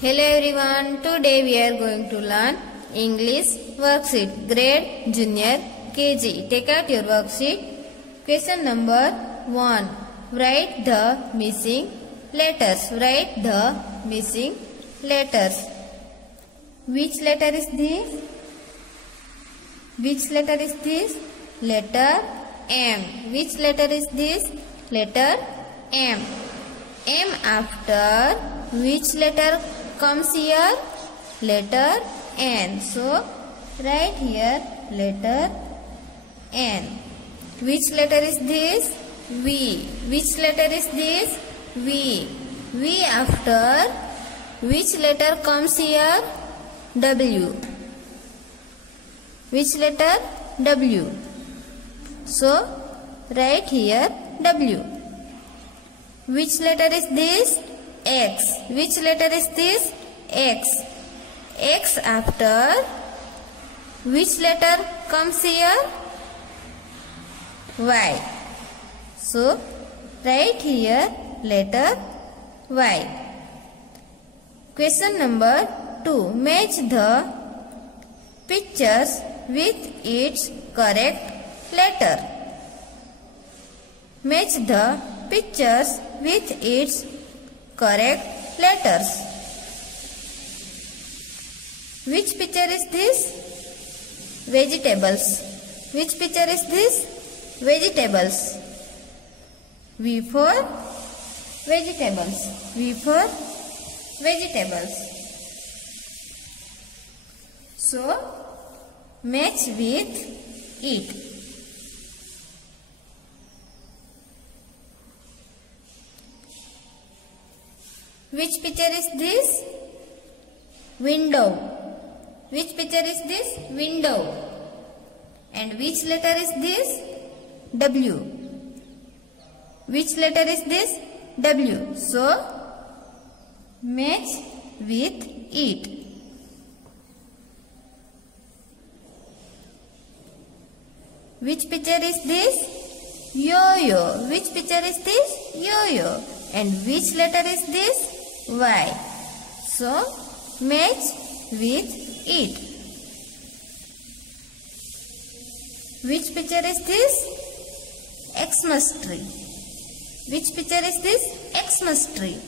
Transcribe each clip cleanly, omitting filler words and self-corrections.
Hello everyone, today we are going to learn English worksheet, grade junior KG. Take out your worksheet. Question number 1. Write the missing letters. Write the missing letters. Which letter is this? Which letter is this? Letter M. Which letter is this? Letter M. M after which letter comes here? Letter N. So write here letter N. Which letter is this? V. Which letter is this? V. V after which letter comes here? W. Which letter? W. So write here W. Which letter is this? X. Which letter is this? X. X after which letter comes here? Y. So write here letter Y. Question number 2. Match the pictures with its correct letter. Match the pictures with its correct letters. Which picture is this? Vegetables. Which picture is this? Vegetables. V for vegetables. V for vegetables. So match with it. Which picture is this? Window. Which picture is this? Window. And which letter is this? W. Which letter is this? W. So match with it. Which picture is this? Yo-yo. Which picture is this? Yo-yo. And which letter is this? Y. So match with it. Which picture is this? Xmas tree. Which picture is this? Xmas tree.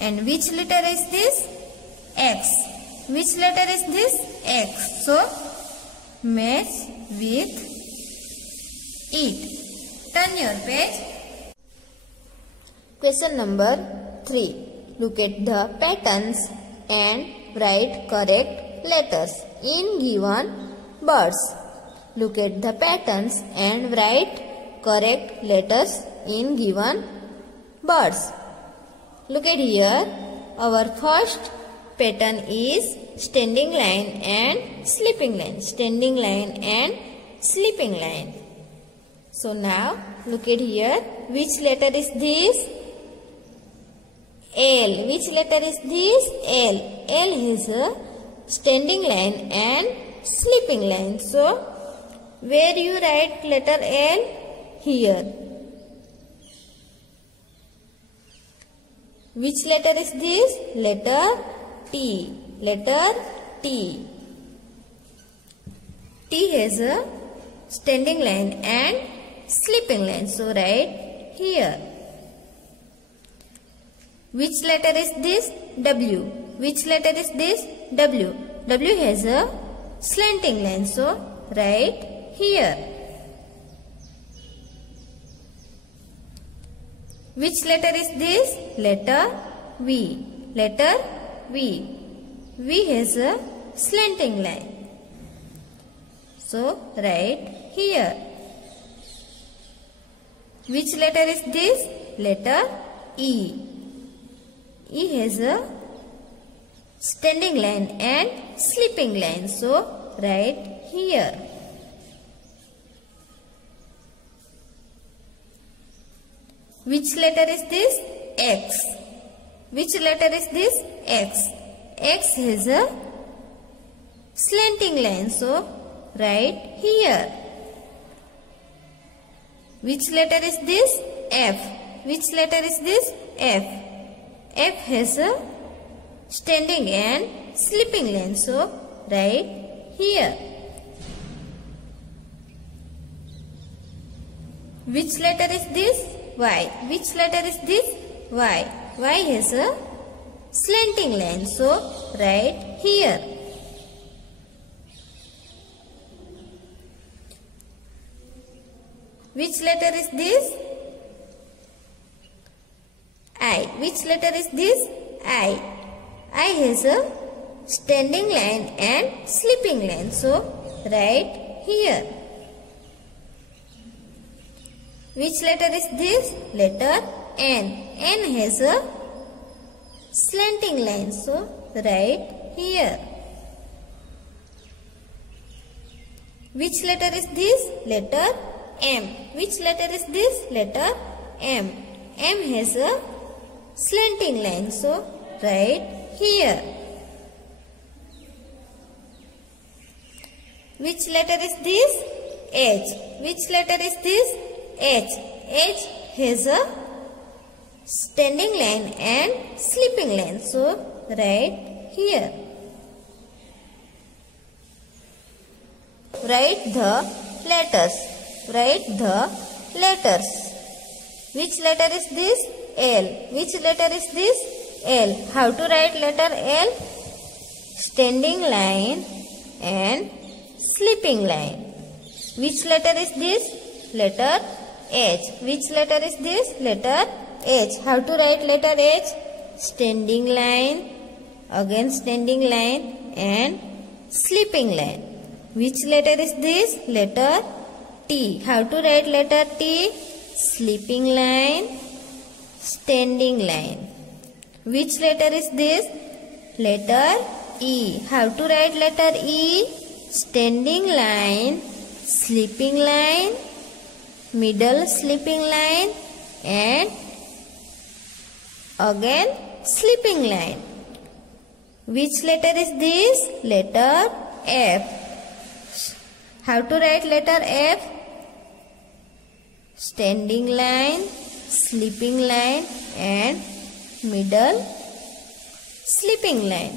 And which letter is this? X. Which letter is this? X. So match with it. Turn your page. Question number 3. Look at the patterns and write correct letters in given words. Look at the patterns and write correct letters in given words. Look at here. Our first pattern is standing line and sleeping line. Standing line and sleeping line. So now look at here. Which letter is this? L. Which letter is this? L. L is a standing line and sleeping line. So where you write letter L? Here. Which letter is this? Letter T. Letter T. T has a standing line and sleeping line. So write here. Which letter is this? W. Which letter is this? W. W has a slanting line. So write here. Which letter is this? Letter V. Letter V. V has a slanting line. So write here. Which letter is this? Letter E. E has a standing line and sleeping line. So write here. Which letter is this? X. Which letter is this? X. X has a slanting line. So write here. Which letter is this? F. Which letter is this? F. F has a standing and sleeping line. So write here. Which letter is this? Y. Which letter is this? Y. Y has a slanting line. So write here. Which letter is this? I. Which letter is this? I. I has a standing line and sleeping line. So write here. Which letter is this? Letter N. N has a slanting line. So write here. Which letter is this? Letter M. Which letter is this? Letter M. M has a slanting line. So write here. Which letter is this? H. Which letter is this? H. H has a standing line and sleeping line. So write here. Write the letters. Write the letters. Which letter is this? L. Which letter is this? L. How to write letter L? Standing line and sleeping line. Which letter is this? Letter H. Which letter is this? Letter H. How to write letter H? Standing line, again standing line and sleeping line. Which letter is this? Letter T. How to write letter T? Sleeping line, standing line. Which letter is this? Letter E. How to write letter E? Standing line, sleeping line, middle sleeping line and again sleeping line. Which letter is this? Letter F. How to write letter F? Standing line, sleeping line and middle sleeping line.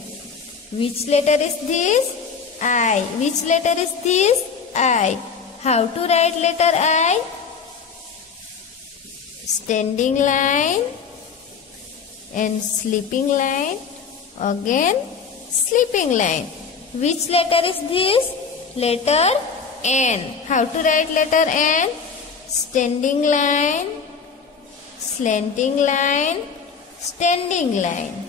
Which letter is this? I. Which letter is this? I. How to write letter I? Standing line and sleeping line, again sleeping line. Which letter is this? Letter N. How to write letter N? Standing line, slanting line, standing line.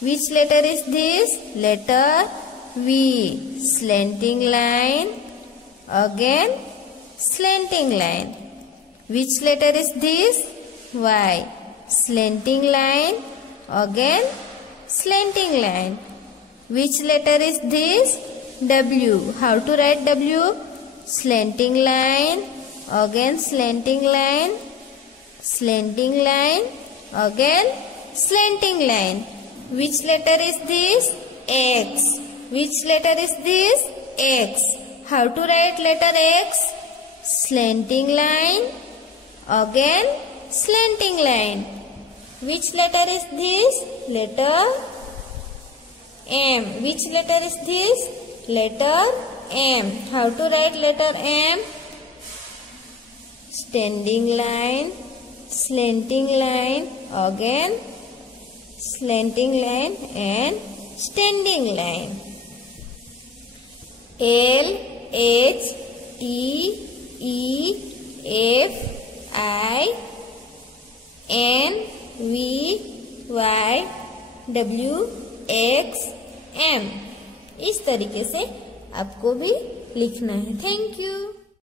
Which letter is this? Letter V. Slanting line, again slanting line. Which letter is this? Y. Slanting line, again slanting line. Which letter is this? W. How to write W? Slanting line, again slanting line, slanting line, again slanting line. Which letter is this? X. Which letter is this? X. How to write letter X? Slanting line, again slanting line. Which letter is this? Letter M. Which letter is this? Letter M. How to write letter M? Standing line, slanting line, again slanting line and standing line. L, H, T, E, F, I, N, V, Y, W, X, M. इस तरीके से आपको भी लिखना है. Thank you.